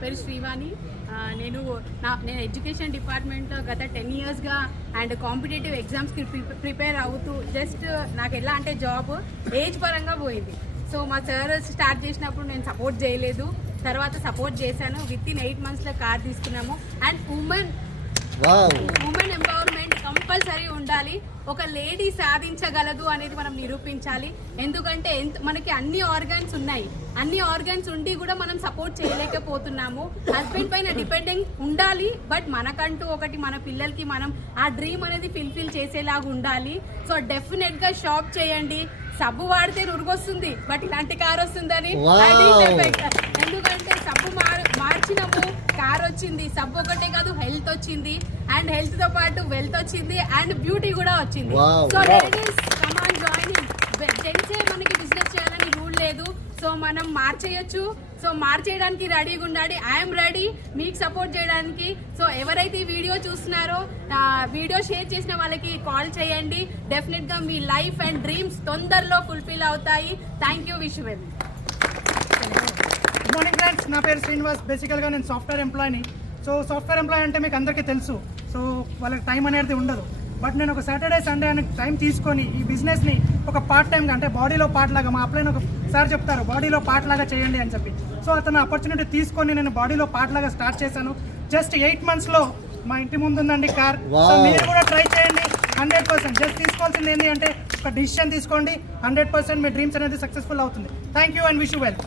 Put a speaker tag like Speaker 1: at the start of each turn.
Speaker 1: పేరు శ్రీవాణి. నేను నా నేను ఎడ్యుకేషన్ డిపార్ట్మెంట్లో గత టెన్ ఇయర్స్గా అండ్ కాంపిటేటివ్ ఎగ్జామ్స్కి ప్రిపేర్ అవుతూ జస్ట్ నాకు ఎలా అంటే జాబ్ ఏజ్ పరంగా పోయింది. సో మా సార్ స్టార్ట్ చేసినప్పుడు నేను సపోర్ట్ చేయలేదు. తర్వాత సపోర్ట్ చేశాను. విత్ ఇన్ ఎయిట్ మంత్స్లో కార్ తీసుకున్నాము. అండ్ ఉమెన్ ఉమెన్ కంపల్సరీ ఉండాలి. ఒక లేడీ సాధించగలదు అనేది మనం నిరూపించాలి. ఎందుకంటే ఎంత మనకి అన్ని ఆర్గాన్స్ ఉన్నాయి. అన్ని ఆర్గాన్స్ ఉండి కూడా మనం సపోర్ట్ చేయలేకపోతున్నాము. హస్బెండ్ పైన డిపెండింగ్ ఉండాలి బట్ మనకంటూ ఒకటి మన పిల్లలకి మనం ఆ డ్రీమ్ అనేది ఫిల్ఫిల్ చేసేలాగా ఉండాలి. సో డెఫినెట్గా షాప్ చేయండి. సబ్బు వాడితే నురుగొస్తుంది బట్ ఇలాంటి కార్ వస్తుందని. ఎందుకంటే సబ్బు మార్ మార్చినాము కార్ వచ్చింది సబ్బు ఒకటే కాదు హెల్త్ వచ్చింది. అండ్ హెల్త్తో పాటు వెల్త్ వచ్చింది అండ్ బ్యూటీ కూడా వచ్చింది. So. Ladies come on joining జెంట్సే మనకి బిజినెస్ చేయాలని రూల్ లేదు. సో మనం మార్చేయొచ్చు. సో మార్చేయడానికి రెడీగా ఉండాలి. ఐఎమ్ రెడీ మీకు సపోర్ట్ చేయడానికి. సో ఎవరైతే ఈ వీడియో చూస్తున్నారో వీడియో షేర్ చేసిన వాళ్ళకి కాల్ చేయండి. డెఫినెట్గా మీ లైఫ్ అండ్ డ్రీమ్స్ తొందరలో ఫుల్ఫిల్ అవుతాయి. Thank you wish well
Speaker 2: good morning friends నా పేరు శ్రీనివాస్. బేసికల్గా నేను సాఫ్ట్వేర్ ఎంప్లాయీని సో సాఫ్ట్వేర్ ఎంప్లాయ్ అంటే మీకు అందరికీ తెలుసు. సో వాళ్ళకి టైం అనేది ఉండదు. బట్ నేను ఒక సాటర్డే సండే అనే టైం తీసుకొని ఈ బిజినెస్ని ఒక పార్ట్ టైంగా అంటే బాడీలో పార్ట్ లాగా మా అప్లైన్ ఒక సార్ చెప్తారు బాడీలో పార్ట్ లాగా చేయండి అని చెప్పి. సో అతను ఆపర్చునిటీ తీసుకొని నేను బాడీలో పార్ట్ లాగా స్టార్ట్ చేశాను. జస్ట్ ఎయిట్ మంత్స్లో మా ఇంటి ముందు ఉందండి కార్ సో. మీరు కూడా ట్రై చేయండి. హండ్రెడ్ పర్సెంట్ జస్ట్ తీసుకోవాల్సింది ఏంటి అంటే ఒక డిసిషన్ తీసుకోండి. హండ్రెడ్ పర్సెంట్ మీ డ్రీమ్స్ అనేది సక్సెస్ఫుల్ అవుతుంది. Thank you and wish you well